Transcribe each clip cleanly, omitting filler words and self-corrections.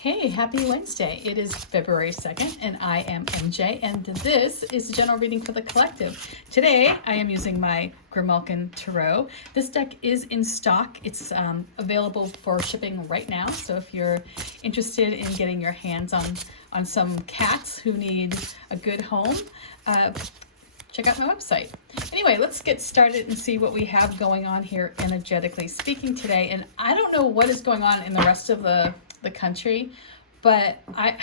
Hey, happy Wednesday. It is February 2nd, and I am MJ, and this is the general reading for the collective. Today, I am using my Grimalkin Tarot. This deck is in stock. It's available for shipping right now, so if you're interested in getting your hands on some cats who need a good home, check out my website. Anyway, let's get started and see what we have going on here energetically speaking today. And I don't know what is going on in the rest of the country, but I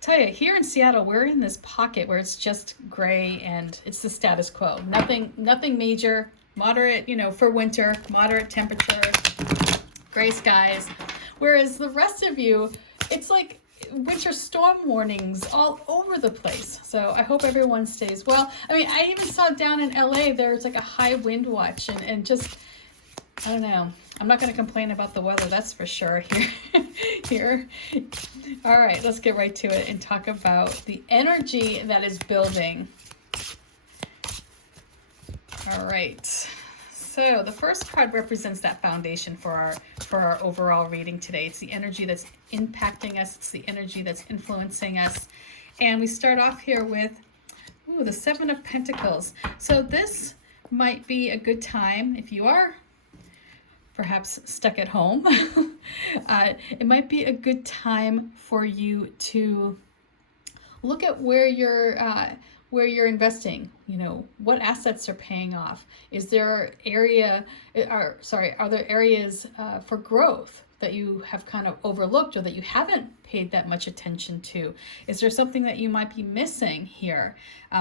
tell you, here in Seattle, we're in this pocket where it's just gray and it's the status quo. Nothing major, moderate, for winter, moderate temperature, gray skies. Whereas the rest of you, it's like winter storm warnings all over the place. So I hope everyone stays well. I mean, I even saw down in LA, there's like a high wind watch and just, I don't know. I'm not going to complain about the weather, that's for sure here. All right, let's get right to it and talk about the energy that is building. All right. So the first card represents that foundation for our overall reading today. It's the energy that's impacting us. It's the energy that's influencing us. And we start off here with the Seven of Pentacles. So this might be a good time if you are perhaps stuck at home. It might be a good time for you to look at where you're investing. What assets are paying off. Is there are there areas for growth that you have kind of overlooked or that you haven't paid that much attention to? Is there something that you might be missing here?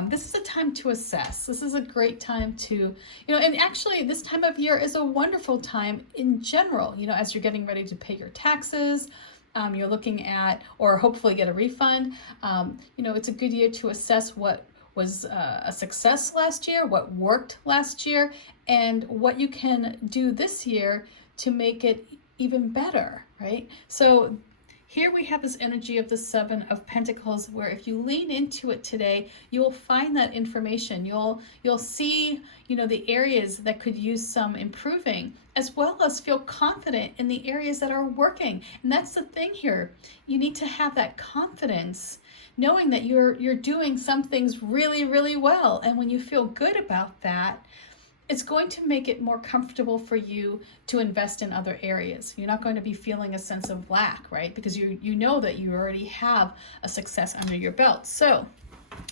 This is a time to assess. This is a great time to, and actually this time of year is a wonderful time in general, as you're getting ready to pay your taxes, you're looking at, or hopefully get a refund. It's a good year to assess what was a success last year, what worked last year, and what you can do this year to make it even better, right? So here we have this energy of the Seven of Pentacles, where if you lean into it today, you will find that information. You'll see, the areas that could use some improving, as well as feel confident in the areas that are working. And that's the thing here. You need to have that confidence, knowing that you're doing some things really, really well. And when you feel good about that, it's going to make it more comfortable for you to invest in other areas. You're not going to be feeling a sense of lack, right? Because you know that you already have a success under your belt. So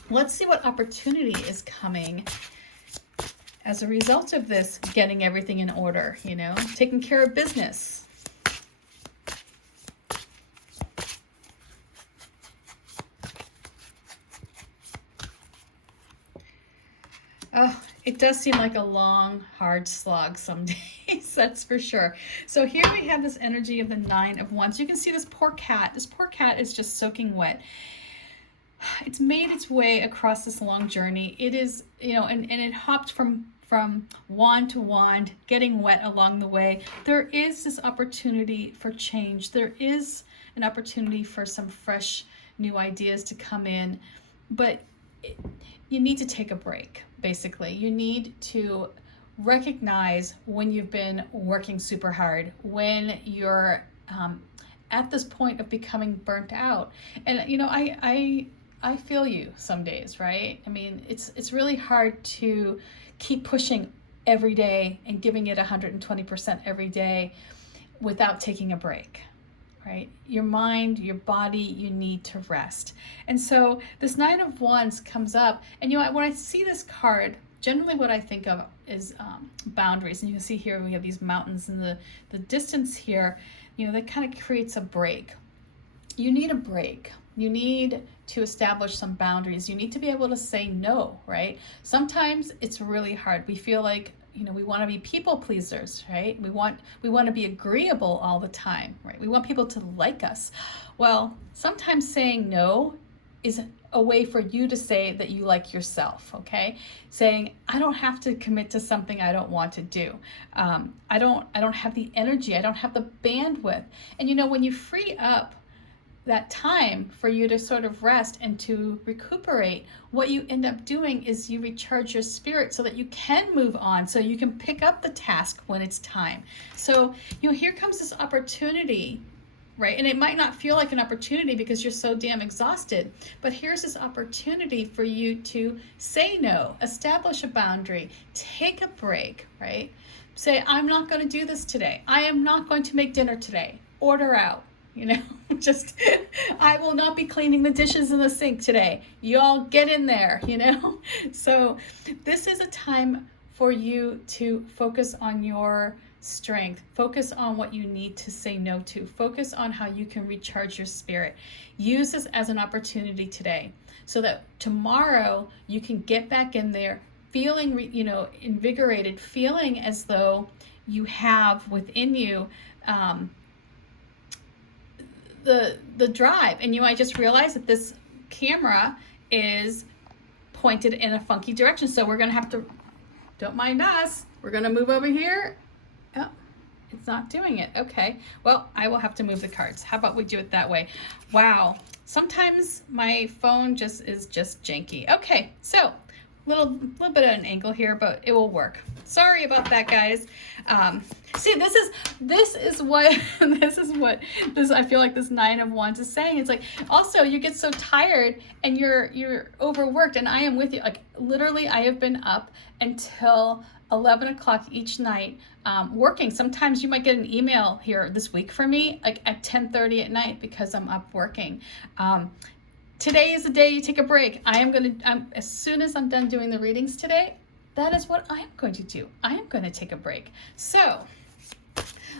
let's see what opportunity is coming as a result of this, getting everything in order, taking care of business. Oh, it does seem like a long, hard slog some days, that's for sure. So here we have this energy of the Nine of Wands. You can see this poor cat. This poor cat is just soaking wet. It's made its way across this long journey. It is, and it hopped from wand to wand, getting wet along the way. There is this opportunity for change. There is an opportunity for some fresh, new ideas to come in, but you need to take a break. Basically, you need to recognize when you've been working super hard, when you're at this point of becoming burnt out. And I feel you some days, right? I mean, it's really hard to keep pushing every day and giving it 120% every day without taking a break. Right? Your mind, your body, you need to rest. And so this Nine of Wands comes up, and when I see this card, generally what I think of is boundaries. And you can see here we have these mountains in the distance here, that kind of creates a break. You need a break. You need to establish some boundaries. You need to be able to say no, right? Sometimes it's really hard. We feel like we want to be people pleasers, right? We want to be agreeable all the time, right? We want people to like us. Well, sometimes saying no is a way for you to say that you like yourself, okay? Saying, I don't have to commit to something I don't want to do. I don't have the energy. I don't have the bandwidth. And when you free up that time for you to sort of rest and to recuperate, what you end up doing is you recharge your spirit so that you can move on, so you can pick up the task when it's time. So, here comes this opportunity right? And it might not feel like an opportunity because you're so damn exhausted, but here's this opportunity for you to say no, establish a boundary, take a break, right? Say, I'm not going to do this today. I am not going to make dinner today. Order out, you know, just, I will not be cleaning the dishes in the sink today. You all get in there, you know? So this is a time for you to focus on your strength, focus on what you need to say no to, focus on how you can recharge your spirit. Use this as an opportunity today so that tomorrow you can get back in there feeling, invigorated, feeling as though you have within you the drive. And I just realized that this camera is pointed in a funky direction, so we're gonna have to, don't mind us, we're gonna move over here. Oh, it's not doing it. Okay, well, I will have to move the cards. How about we do it that way? Wow, sometimes my phone is just janky. Okay, so little bit of an angle here, but it will work. Sorry about that, guys. See, this is what I feel like this Nine of Wands is saying. It's like, also you get so tired and you're overworked, and I am with you. Like literally, I have been up until 11 o'clock each night working. Sometimes you might get an email here this week from me like at 10:30 at night because I'm up working. Today is the day you take a break. As soon as I'm done doing the readings today, that is what I am going to do. I am going to take a break. So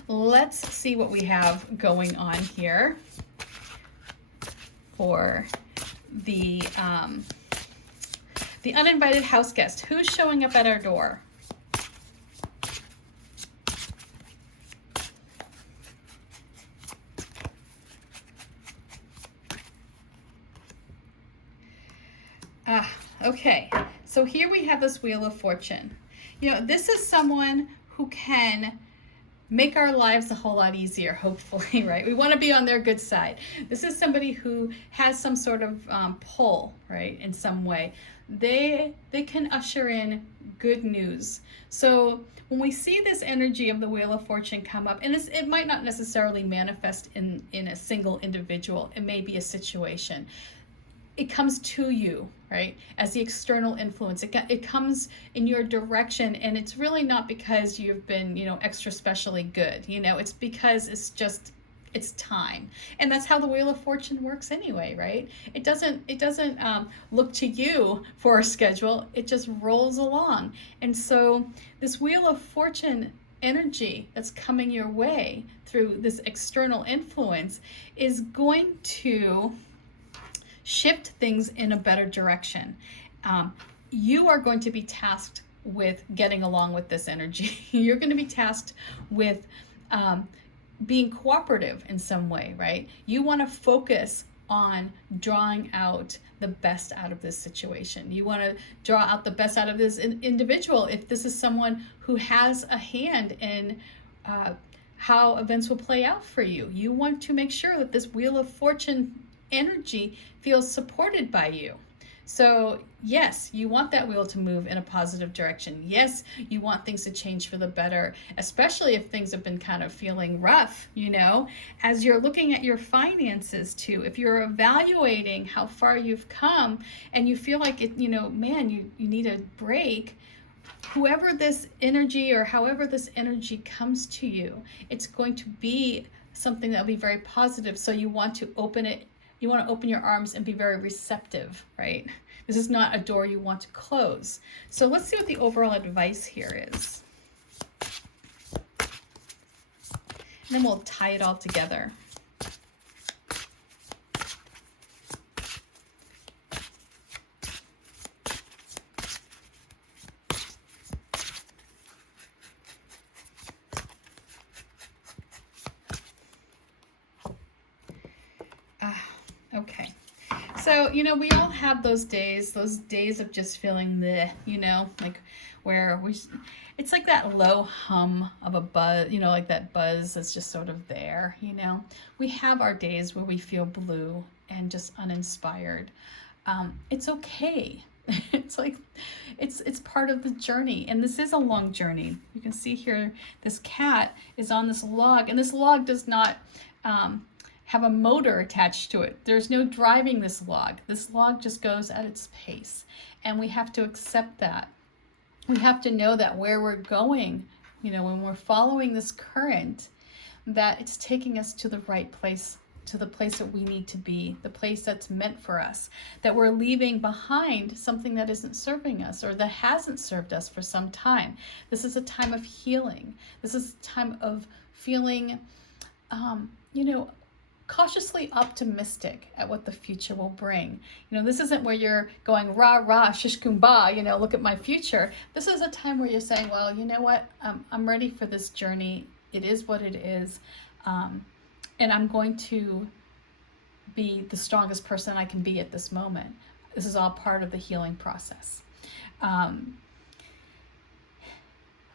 let's see what we have going on here for the uninvited house guest. Who's showing up at our door? Okay, so here we have this Wheel of Fortune. This is someone who can make our lives a whole lot easier, hopefully, right? We want to be on their good side. This is somebody who has some sort of pull, right, in some way. They can usher in good news. So when we see this energy of the Wheel of Fortune come up, and it might not necessarily manifest in a single individual, it may be a situation. It comes to you, right, as the external influence. It comes in your direction, and it's really not because you've been, extra specially good. It's because it's time. And that's how the Wheel of Fortune works anyway, right? It doesn't look to you for a schedule. It just rolls along. And so this Wheel of Fortune energy that's coming your way through this external influence is going to shift things in a better direction. You are going to be tasked with getting along with this energy. You're going to be tasked with being cooperative in some way, right? You want to focus on drawing out the best out of this situation. You want to draw out the best out of this individual. If this is someone who has a hand in how events will play out for you, you want to make sure that this Wheel of Fortune energy feels supported by you. So yes, you want that wheel to move in a positive direction. Yes, you want things to change for the better, especially if things have been kind of feeling rough, as you're looking at your finances too. If you're evaluating how far you've come and you feel like it, man, you need a break, whoever this energy or however this energy comes to you, it's going to be something that'll be very positive. So you want to open it. You want to open your arms and be very receptive, right? This is not a door you want to close. So let's see what the overall advice here is. And then we'll tie it all together. Okay. So, we all have those days of just feeling like where it's like that low hum of a buzz, like that buzz that's just sort of there, We have our days where we feel blue and just uninspired. It's okay. It's like, it's part of the journey. And this is a long journey. You can see here, this cat is on this log, and this log does not, have a motor attached to it. There's no driving this log. This log just goes at its pace. And we have to accept that. We have to know that where we're going, when we're following this current, that it's taking us to the right place, to the place that we need to be, the place that's meant for us, that we're leaving behind something that isn't serving us or that hasn't served us for some time. This is a time of healing. This is a time of feeling, cautiously optimistic at what the future will bring. This isn't where you're going, rah, rah, shish kumbah, look at my future. This is a time where you're saying, well, you know what? I'm ready for this journey. It is what it is. And I'm going to be the strongest person I can be at this moment. This is all part of the healing process.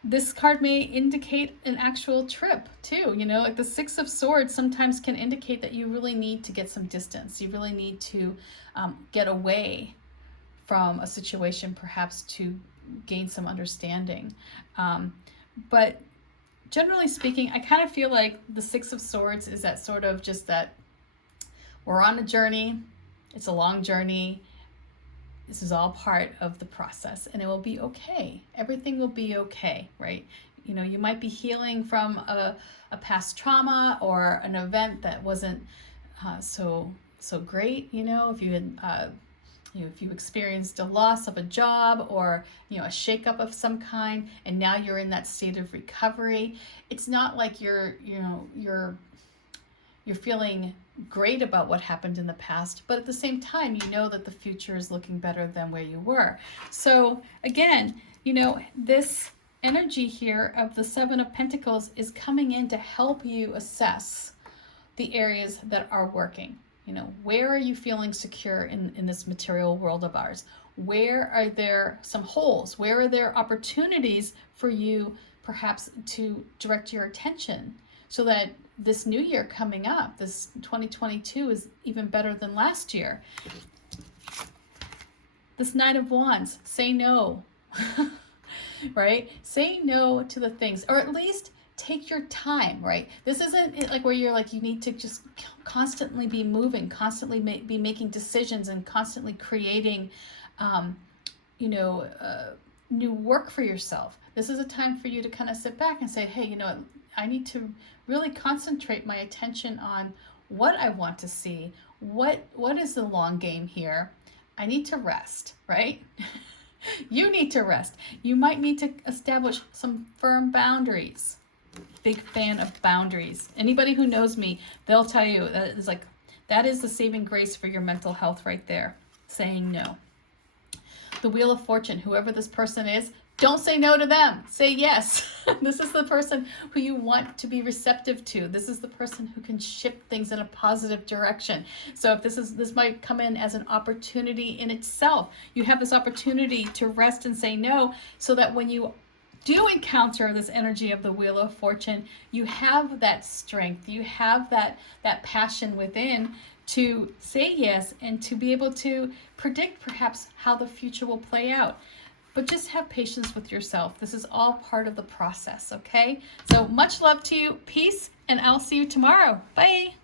This card may indicate an actual trip too. Like the Six of Swords sometimes can indicate that you really need to get some distance. You really need to get away from a situation, perhaps to gain some understanding. But generally speaking, I kind of feel like the Six of Swords is that sort of just that we're on a journey. It's a long journey. This is all part of the process, and it will be okay. Everything will be okay, right? You might be healing from a past trauma or an event that wasn't so great. If you had if you experienced a loss of a job or a shakeup of some kind, and now you're in that state of recovery, it's not like you're feeling great about what happened in the past, but at the same time, you know that the future is looking better than where you were. So again, this energy here of the Seven of Pentacles is coming in to help you assess the areas that are working. Where are you feeling secure in this material world of ours? Where are there some holes? Where are there opportunities for you perhaps to direct your attention so that this new year coming up, this 2022, is even better than last year? This Knight of Wands, say no, right? Say no to the things, or at least take your time, right? This isn't like where you're like, you need to just constantly be moving, constantly be making decisions and constantly creating, new work for yourself. This is a time for you to kind of sit back and say, hey, I need to really concentrate my attention on what I want to see. What is the long game here? I need to rest, right? You need to rest. You might need to establish some firm boundaries. Big fan of boundaries. Anybody who knows me, they'll tell you that is the saving grace for your mental health right there. Saying no. The Wheel of Fortune, whoever this person is, don't say no to them. Say yes. This is the person who you want to be receptive to. This is the person who can shift things in a positive direction. So if this might come in as an opportunity in itself. You have this opportunity to rest and say no, so that when you do encounter this energy of the Wheel of Fortune, you have that strength, you have that passion within to say yes and to be able to predict perhaps how the future will play out. But just have patience with yourself. This is all part of the process, okay? So much love to you, peace, and I'll see you tomorrow. Bye.